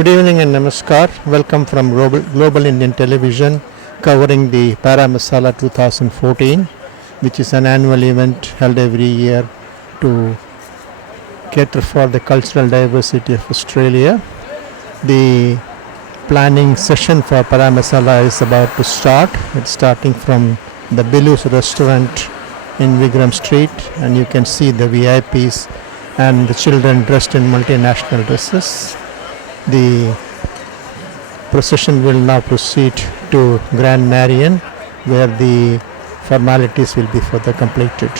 Good evening and namaskar. Welcome from Global Indian Television covering the Parramasala 2014, which is an annual event held every year to cater for the cultural diversity of Australia. The planning session for Parramasala is about to start. It's starting from the Billu's restaurant in Wigram Street, and you can see the VIPs and the children dressed in multinational dresses. The procession will now proceed to Grand Marion, where the formalities will be further completed.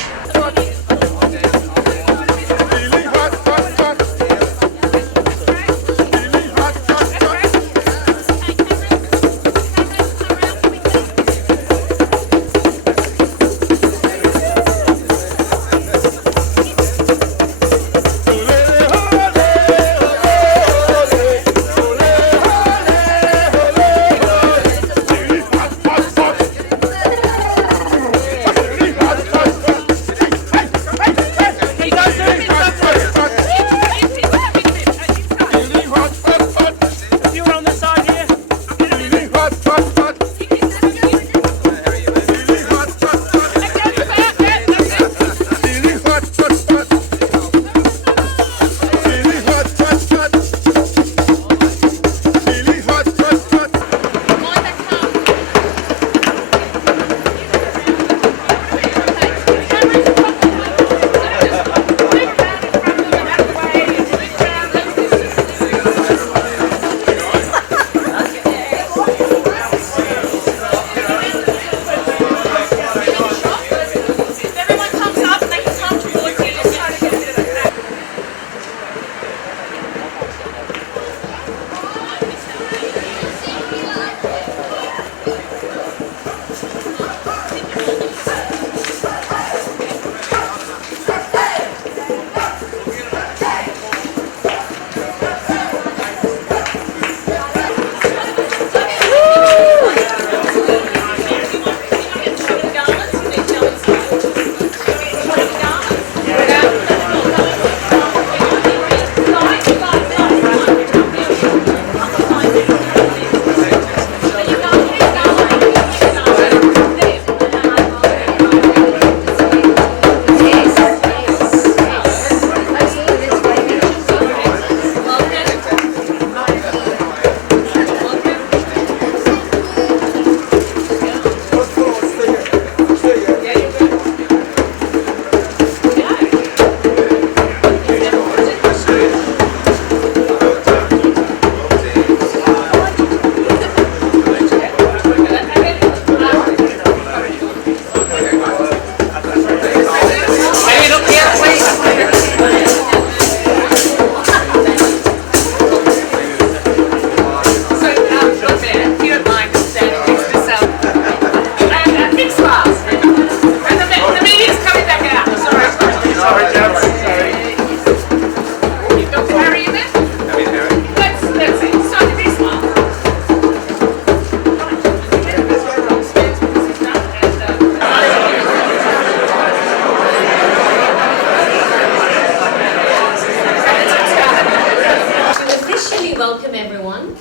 Welcome everyone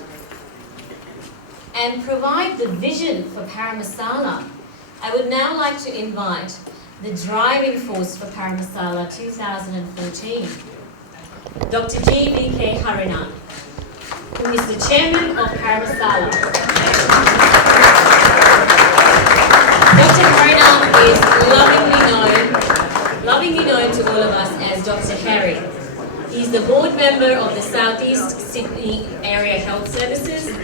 and provide the vision for Parramasala. I would now like to invite the driving force for Parramasala 2014, Dr. G.V.K. Harinan, who is the chairman of Parramasala. Dr. Harinan is lovingly known to all of us as Dr. Harry. He's the board member of the Southeast Sydney Area Health Services,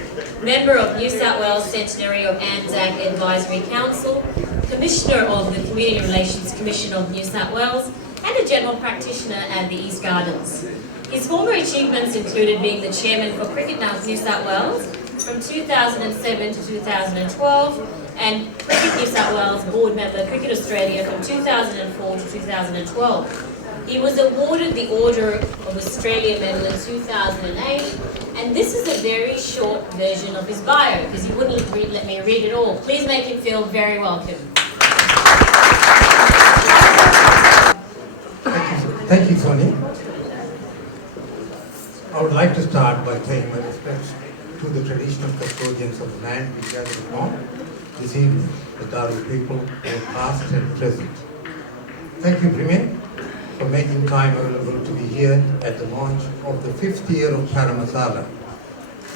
member of New South Wales Centenary of Anzac Advisory Council, commissioner of the Community Relations Commission of New South Wales, and a general practitioner at the East Gardens. His former achievements included being the chairman for Cricket New South Wales from 2007 to 2012, and Cricket New South Wales board member Cricket Australia from 2004 to 2012. He was awarded the Order of Australia Medal in 2008, and this is a very short version of his bio because he wouldn't let me read it all. Please make him feel very welcome. Thank you, Tony. I would like to start by paying my respects to the traditional custodians of the land we gather upon this evening, the Daru people, both past and present. Thank you, Premier, for making time available to be here at the launch of the 5th year of Parramasala.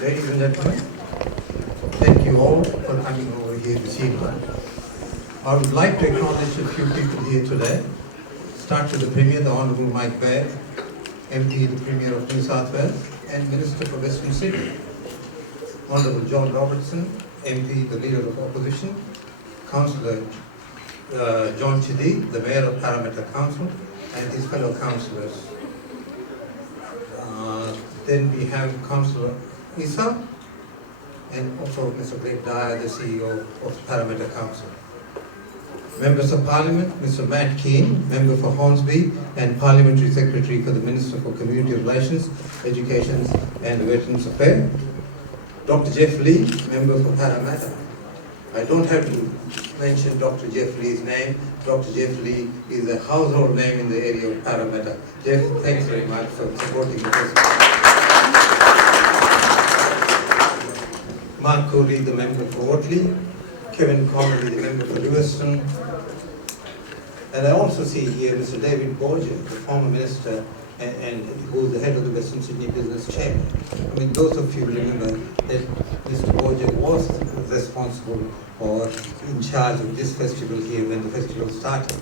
Ladies and gentlemen, thank you all for coming over here this evening. I would like to acknowledge a few people here today. Start with the Premier, the Honourable Mike Baird, MP, the Premier of New South Wales, and Minister for Western Sydney. Honourable John Robertson, MP, the Leader of Opposition, Councillor John Chidi, the Mayor of Parramatta Council, and his fellow councillors. Then we have Councillor Issa, and also Mr. Greg Dyer, the CEO of Parramatta Council. Members of Parliament, Mr. Matt Keane, Member for Hornsby and Parliamentary Secretary for the Minister for Community Relations, Education and Veterans Affairs. Dr. Jeff Lee, Member for Parramatta. I don't have to mention Dr. Jeff Lee's name. Dr. Jeff Lee is a household name in the area of Parramatta. Jeff, thanks very much for supporting the festival. Mark Cooley, the Member for Otley. Kevin Connolly, the Member for Lewiston. And I also see here Mr. David Borger, the former Minister and who is the head of the Western Sydney Business Chamber. I mean, those of you remember that Mr. Borger was responsible or in charge of this festival here when the festival started.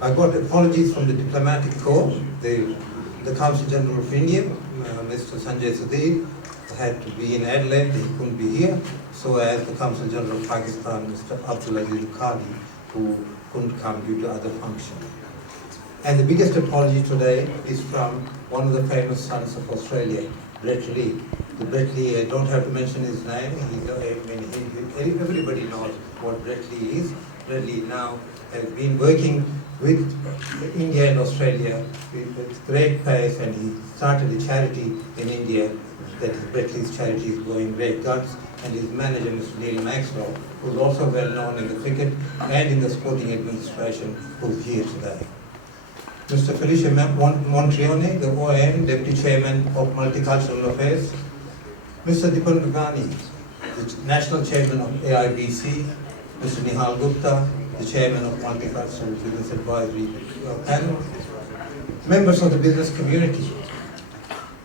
I got apologies from the diplomatic corps. The Consul General of India, Mr. Sanjay Sudhir, had to be in Adelaide, he couldn't be here, so as the Consul General of Pakistan, Mr. Abdulaziz Qadi, who couldn't come due to other functions. And the biggest apology today is from one of the famous sons of Australia, Brett Lee. The Brett Lee, I don't have to mention his name, everybody knows what Brett Lee is. Brett Lee now has been working with India and Australia with great pace, and he started a charity in India. That is Brett Lee's charity is going great guns, and his manager, Mr. Neil Maxwell, who is also well known in the cricket and in the sporting administration, who is here today. Mr. Felicia Montrione, the OIM Deputy Chairman of Multicultural Affairs. Mr. Dipan Ghani, the National Chairman of AIBC. Mr. Nihal Gupta, the Chairman of Multicultural Business Advisory Panel. Members of the business community,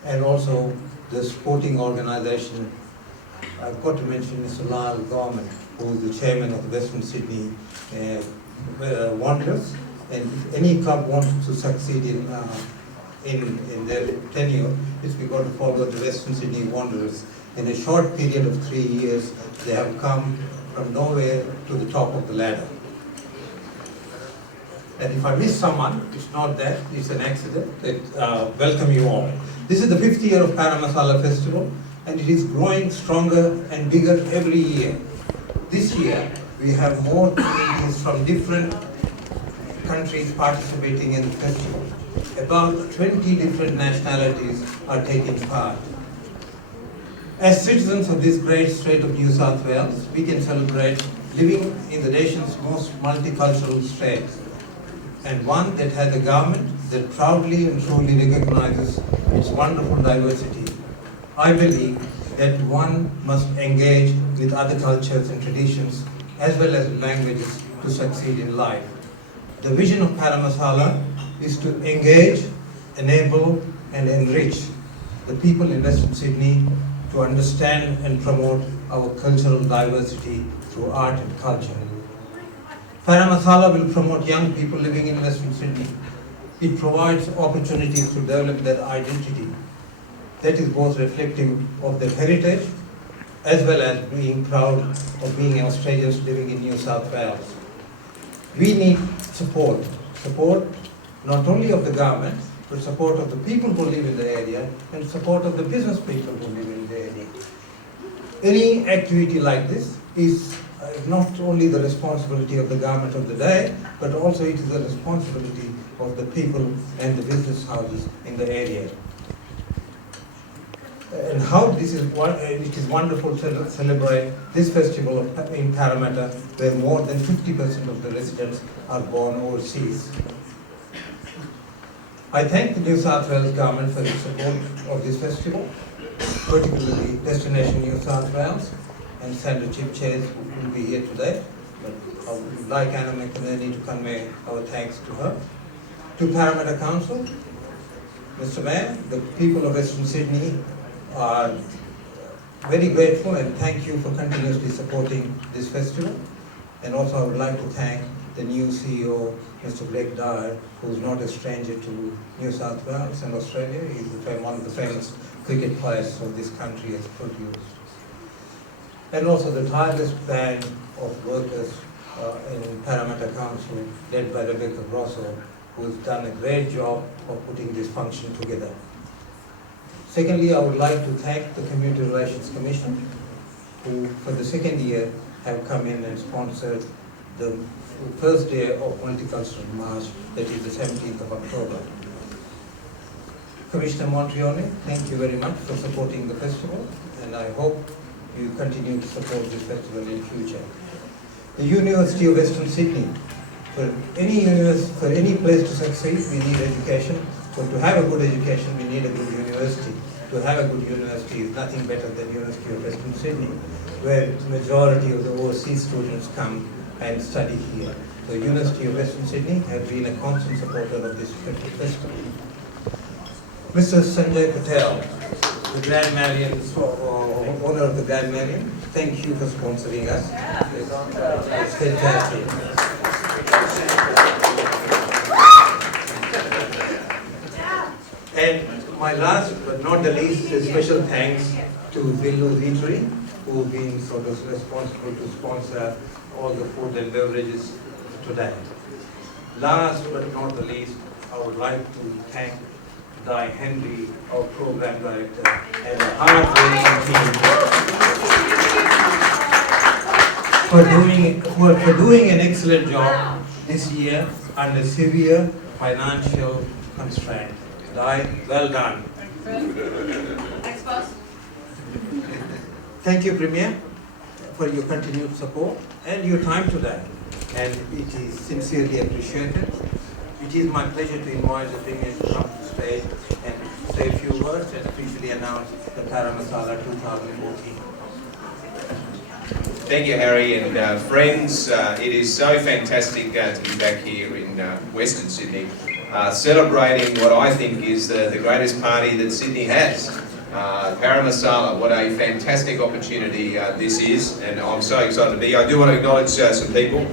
and also the sporting organization. I've got to mention Mr. Lal Gorman, who is the chairman of the Western Sydney Wanderers. And if any club wants to succeed in their tenure, it's because to follow the Western Sydney Wanderers. In a short period of 3 years, they have come from nowhere to the top of the ladder. And if I miss someone, it's not that, it's an accident. Welcome you all. This is the 5th year of Parramasala Festival, and it is growing stronger and bigger every year. This year, we have more communities from different countries participating in the festival. About 20 different nationalities are taking part. As citizens of this great state of New South Wales, we can celebrate living in the nation's most multicultural state, and one that has a government that proudly and truly recognizes its wonderful diversity. I believe that one must engage with other cultures and traditions as well as languages to succeed in life. The vision of Parramasala is to engage, enable and enrich the people in Western Sydney to understand and promote our cultural diversity through art and culture. Parramasala will promote young people living in Western Sydney. It provides opportunities to develop their identity that is both reflective of their heritage as well as being proud of being Australians living in New South Wales. We need support not only of the government, but support of the people who live in the area and support of the business people who live in the area. Any activity like this is not only the responsibility of the government of the day, but also it is the responsibility of the people and the business houses in the area. And how it is wonderful to celebrate this festival in Parramatta, where more than 50% of the residents are born overseas. I thank the New South Wales government for its support of this festival, particularly Destination New South Wales and Sandra Chip Chase, who will be here today. But I would like Anna McInerney to convey our thanks to her. To Parramatta Council, Mr. Mayor, the people of Western Sydney are very grateful and thank you for continuously supporting this festival. And also I would like to thank the new CEO, Mr. Blake Dyer, who is not a stranger to New South Wales and Australia. He's one of the famous cricket players of this country has produced. And also the tireless band of workers in Parramatta Council, led by Rebecca Grosso, who has done a great job of putting this function together. Secondly, I would like to thank the Community Relations Commission, who for the second year have come in and sponsored the first day of Multicultural March, that is the 17th of October. Commissioner Montrione, thank you very much for supporting the festival, and I hope you continue to support this festival in future. The University of Western Sydney. For any place to succeed, we need education. So to have a good education, we need a good university. To have a good university is nothing better than University of Western Sydney, where the majority of the overseas students come and study here. So University of Western Sydney has been a constant supporter of this festival. Mr. Sanjay Patel, the Grand Marion, owner of the Grand Marion, thank you for sponsoring us. It's fantastic. And my last but not the least, a special thanks to Villu's Eatery, who have been sort of responsible to sponsor all the food and beverages today. Last but not the least, I would like to thank Di Henry, our program director, and the hard-working team for doing an excellent job this year under severe financial constraint. Di, well done. Thanks, boss. Thank you, Premier, for your continued support and your time today. And it is sincerely appreciated. It is my pleasure to invite the Premier to come to the stage and say a few words and officially announce the Parramasala 2014. Thank you, Harry, and friends. It is so fantastic to be back here in Western Sydney, celebrating what I think is the greatest party that Sydney has. Parramasala, what a fantastic opportunity this is, and I'm so excited to be here. I do want to acknowledge some people.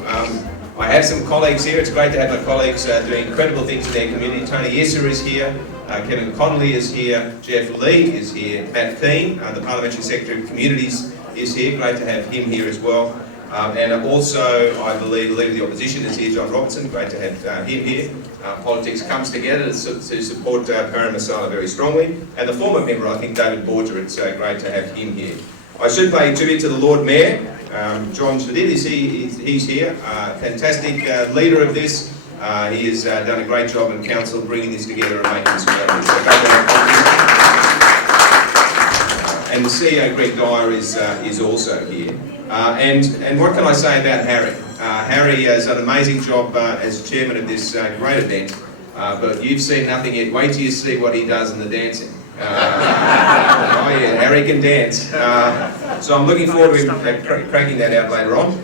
I have some colleagues here. It's great to have my colleagues doing incredible things in their community. Tony Yesser is here, Kevin Connolly is here, Jeff Lee is here, Matt Keane, the Parliamentary Secretary of Communities, is here. Great to have him here as well. And also, I believe the Leader of the Opposition is here, John Robertson. Great to have him here. Politics comes together to support Parramasala very strongly. And the former member, I think, David Borger, it's great to have him here. I should pay tribute to the Lord Mayor, John Shadid. He's here. Fantastic leader of this. He has done a great job in council bringing this together and making this happen. So great to have him. And the CEO, Greg Dyer, is also here. And what can I say about Harry? Harry has done an amazing job as chairman of this great event, but you've seen nothing yet. Wait till you see what he does in the dancing. Oh yeah, Harry can dance. So I'm looking forward to him cracking that out later on.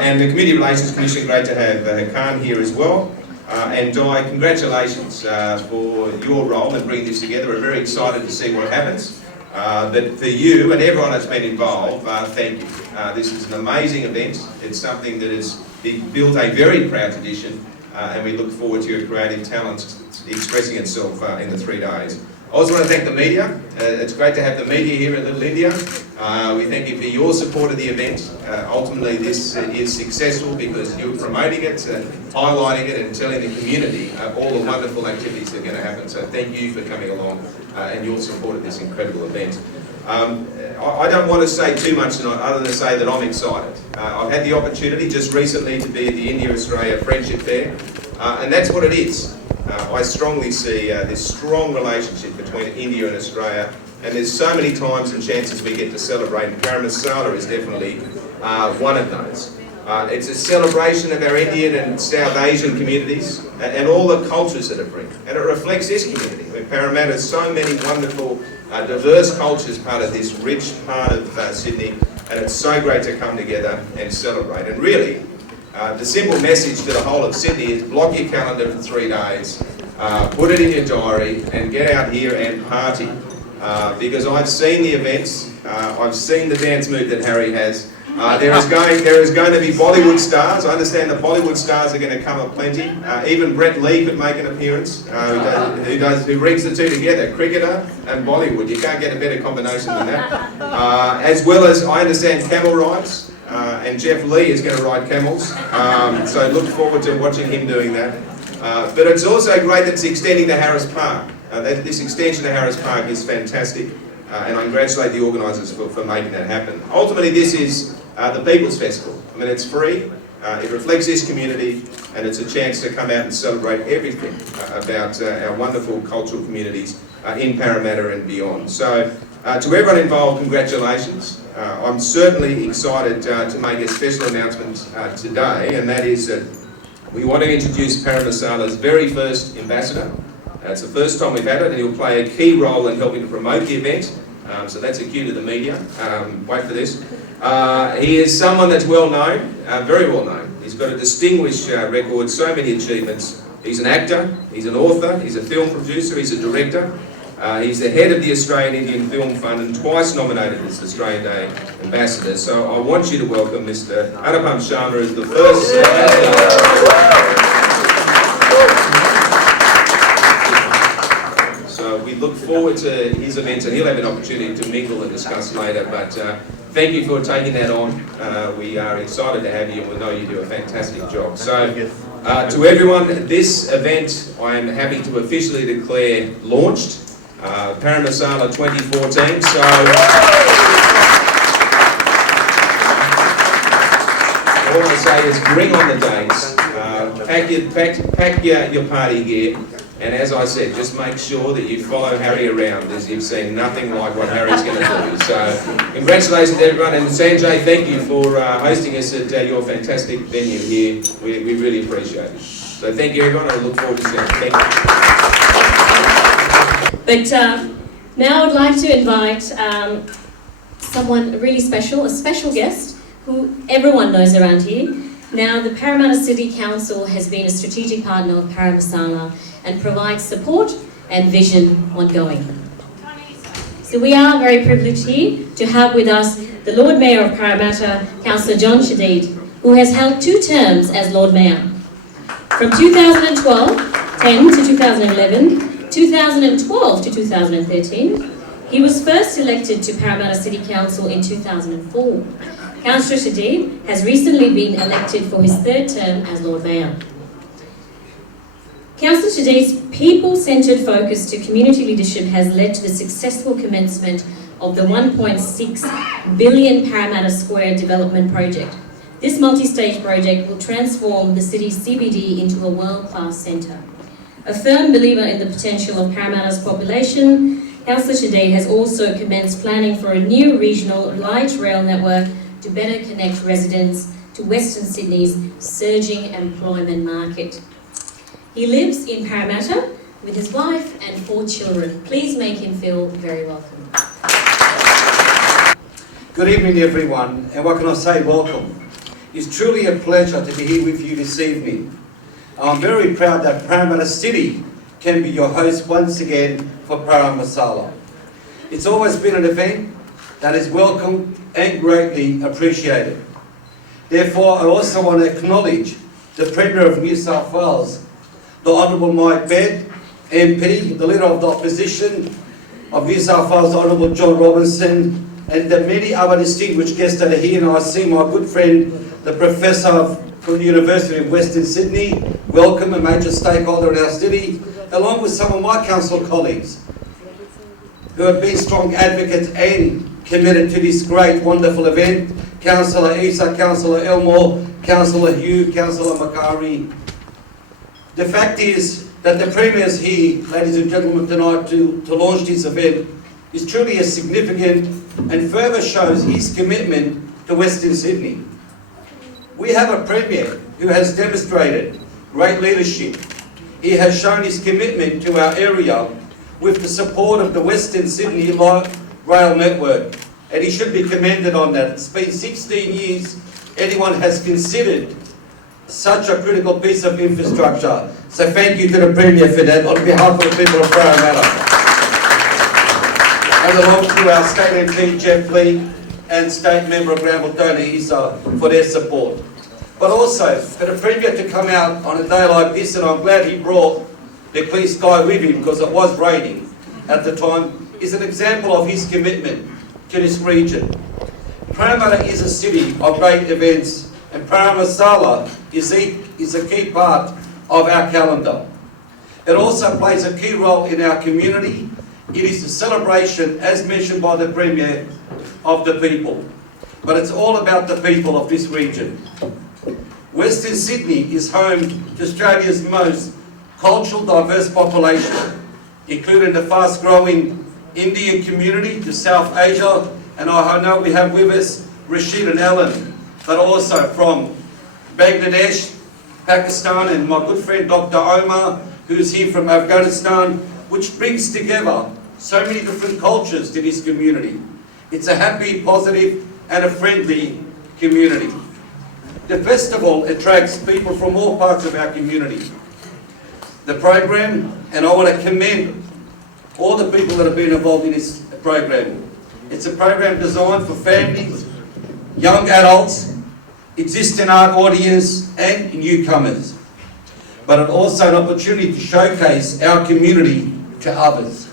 And the Community Relations Commission, great to have Hakan here as well. And Di, congratulations for your role in bringing this together. We're very excited to see what happens. But for you and everyone that's been involved, thank you. This is an amazing event. It's something that has built a very proud tradition, and we look forward to your creative talent expressing itself in the 3 days. I also want to thank the media. It's great to have the media here in Little India. We thank you for your support of the event. Ultimately, this is successful because you're promoting it, highlighting it, and telling the community all the wonderful activities that are going to happen. So thank you for coming along and your support of this incredible event. I don't want to say too much tonight other than to say that I'm excited. I've had the opportunity just recently to be at the India-Australia Friendship Fair, and that's what it is. I strongly see this strong relationship between India and Australia, and there's so many times and chances we get to celebrate, and Parramasala is definitely one of those. It's a celebration of our Indian and South Asian communities and all the cultures that it brings. And it reflects this community. I mean, Parramatta has so many wonderful, diverse cultures part of this rich part of Sydney, and it's so great to come together and celebrate. And really, the simple message to the whole of Sydney is block your calendar for 3 days, put it in your diary, and get out here and party. Because I've seen the events, I've seen the dance move that Harry has. There is going to be Bollywood stars. I understand the Bollywood stars are going to come aplenty. Even Brett Lee could make an appearance, who brings the two together, cricketer and Bollywood. You can't get a better combination than that. As well as, I understand, camel rides, and Jeff Lee is going to ride camels. So look forward to watching him doing that. But it's also great that it's extending to Harris Park. This extension to Harris Park is fantastic. And I congratulate the organisers for making that happen. Ultimately, this is the People's Festival. I mean, it's free, it reflects this community, and it's a chance to come out and celebrate everything about our wonderful cultural communities in Parramatta and beyond. So, to everyone involved, congratulations. I'm certainly excited to make a special announcement today, and that is that we want to introduce Parramasala's very first ambassador. It's the first time we've had it, and he'll play a key role in helping to promote the event. So that's a cue to the media. Wait for this. He is someone that's well known, very well known. He's got a distinguished record, so many achievements. He's an actor, he's an author, he's a film producer, he's a director. He's the head of the Australian Indian Film Fund and twice nominated as Australian Day Ambassador. So I want you to welcome Mr. Anupam Sharma as the first ambassador. We look forward to his event, and he'll have an opportunity to mingle and discuss later, but thank you for taking that on. We are excited to have you, and we know you do a fantastic job. So, to everyone, this event I am happy to officially declare launched, Parramasala 2014. So, all I say is bring on the dates, pack your party gear. And as I said, just make sure that you follow Harry around, as you've seen nothing like what Harry's going to do. So, congratulations to everyone, and Sanjay, thank you for hosting us at your fantastic venue here. We really appreciate it. So thank you everyone, I look forward to seeing you. Thank you. But now I'd like to invite someone really special, a special guest, who everyone knows around here. Now, the Parramatta City Council has been a strategic partner of Parramasala and provides support and vision ongoing. So we are very privileged here to have with us the Lord Mayor of Parramatta, Councillor John Shadid, who has held 2 terms as Lord Mayor. From 2010 to 2011, 2012 to 2013, he was first elected to Parramatta City Council in 2004. Councillor Shadid has recently been elected for his 3rd term as Lord Mayor. Councillor Shadid's people-centred focus to community leadership has led to the successful commencement of the $1.6 billion Parramatta Square development project. This multi-stage project will transform the city's CBD into a world-class centre. A firm believer in the potential of Parramatta's population, Councillor Shadid has also commenced planning for a new regional light rail network to better connect residents to Western Sydney's surging employment market. He lives in Parramatta with his wife and 4 children. Please make him feel very welcome. Good evening everyone, and what can I say, welcome. It's truly a pleasure to be here with you this evening. I'm very proud that Parramatta City can be your host once again for Parramasala. It's always been an event that is welcome and greatly appreciated. Therefore, I also want to acknowledge the Premier of New South Wales, the Honourable Mike Bed, MP, the Leader of the Opposition of New South Wales, the Honourable John Robinson, and the many other distinguished guests that are here. And I see my good friend, the Professor from the University of Western Sydney, welcome, a major stakeholder in our city, along with some of my council colleagues who have been strong advocates and committed to this great, wonderful event. Councillor Issa, Councillor Elmore, Councillor Hugh, Councillor Makari. The fact is that the Premier is here, ladies and gentlemen, tonight to launch this event is truly a significant and further shows his commitment to Western Sydney. We have a Premier who has demonstrated great leadership. He has shown his commitment to our area with the support of the Western Sydney Light Rail Network, and he should be commended on that. It's been 16 years anyone has considered such a critical piece of infrastructure. So thank you to the Premier for that on behalf of the people of Parramatta. And along to our State MP Jeff Lee and State Member of Granville Isa for their support. But also for the Premier to come out on a day like this, and I'm glad he brought the clear sky with him because it was raining at the time, is an example of his commitment to this region. Parramatta is a city of great events, and Parramasala is a key part of our calendar. It also plays a key role in our community. It is a celebration, as mentioned by the Premier, of the people. But it's all about the people of this region. Western Sydney is home to Australia's most cultural diverse population, including the fast-growing Indian community to South Asia, and I know we have with us Rashid and Ellen, but also from Bangladesh, Pakistan, and my good friend Dr. Omar, who's here from Afghanistan, which brings together so many different cultures to this community. It's a happy, positive, and a friendly community. The festival attracts people from all parts of our community. The program, and I want to commend all the people that have been involved in this program. It's a program designed for families, young adults, existing art audience, and newcomers. But it's also an opportunity to showcase our community to others.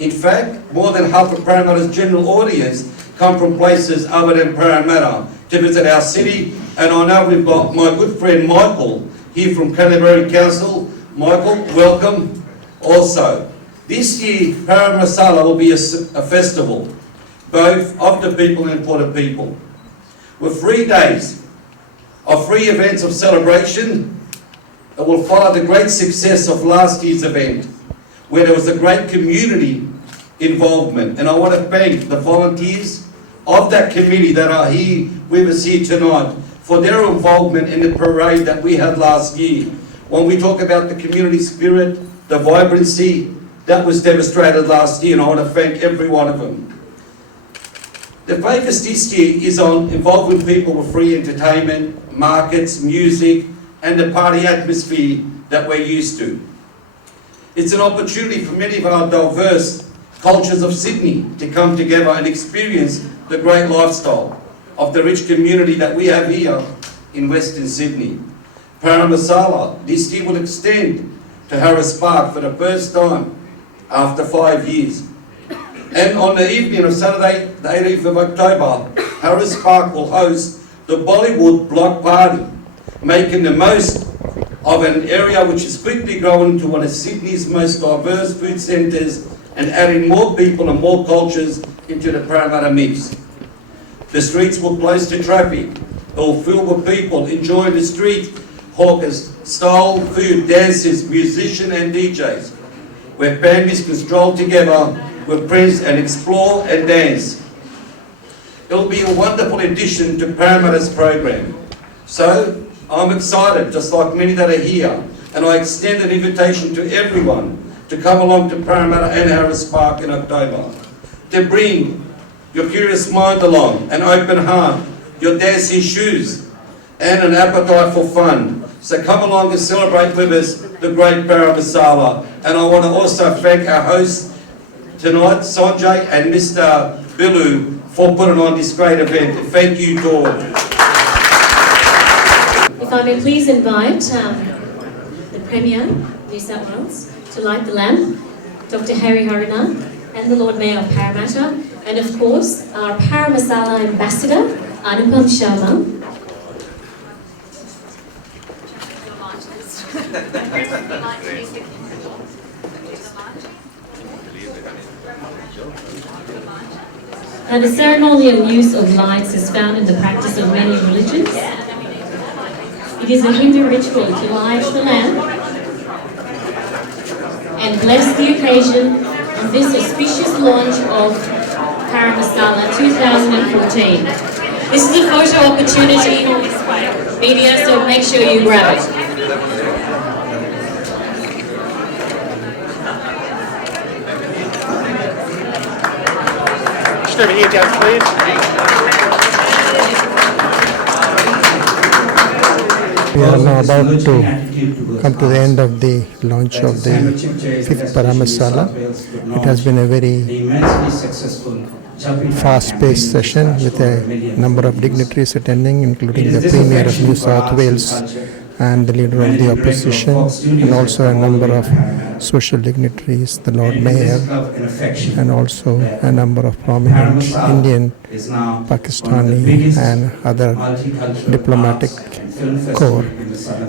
In fact, more than half of Parramatta's general audience come from places other than Parramatta to visit our city, and I know we've got my good friend Michael here from Canterbury Council. Michael, welcome. Also, this year Parramasala will be a festival, both of the people and for the people, with 3 days of free events of celebration that will follow the great success of last year's event, where there was a great community involvement. And I want to thank the volunteers of that committee that are here with us here tonight for their involvement in the parade that we had last year. When we talk about the community spirit, the vibrancy, that was demonstrated last year, and I want to thank every one of them. The focus this year is on involving people with free entertainment, markets, music, and the party atmosphere that we're used to. It's an opportunity for many of our diverse cultures of Sydney to come together and experience the great lifestyle of the rich community that we have here in Western Sydney. Parramasala this year will extend to Harris Park for the first time after 5 years. And on the evening of Saturday, the 18th of October, Harris Park will host the Bollywood Block Party, making the most of an area which is quickly growing into one of Sydney's most diverse food centres and adding more people and more cultures into the Parramatta mix. The streets will close to traffic. It will fill with people enjoying the street, hawkers, style, food, dances, musicians and DJs, where families can stroll together with friends and explore and dance. It will be a wonderful addition to Parramatta's program. So I'm excited, just like many that are here, and I extend an invitation to everyone to come along to Parramatta and Harris Park in October, to bring your curious mind along, an open heart, your dancing shoes, and an appetite for fun. So come along and celebrate with us the great Parramasala. And I want to also thank our hosts tonight, Sanjay and Mr. Bilu, for putting on this great event. Thank you to all. If I may please invite the Premier of New South Wales to light the lamp, Dr. Harry Haruna, and the Lord Mayor of Parramatta, and of course our Parramasala Ambassador, Anupam Sharma. Now, the ceremonial use of lights is found in the practice of many religions. It is a Hindu ritual to light the lamp and bless the occasion on this auspicious launch of Parramasala 2014. This is a photo opportunity, media, so make sure you grab it. Just over here, Judge, please. We are now about to come to the end of the launch of the 5th Parramasala. It has been a very fast-paced session with a number of dignitaries attending, including the Premier of New South Wales and the Leader of the Opposition, and also a number of social dignitaries, the Lord Mayor, and also a number of prominent Indian, Pakistani and other diplomatic corps.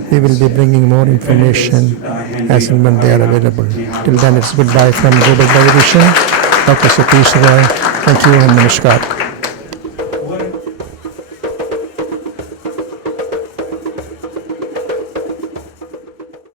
We will be bringing more information as and when they are available. Till then, it's goodbye from Global Television. Dr. Satish Rai. Thank you and namaskar.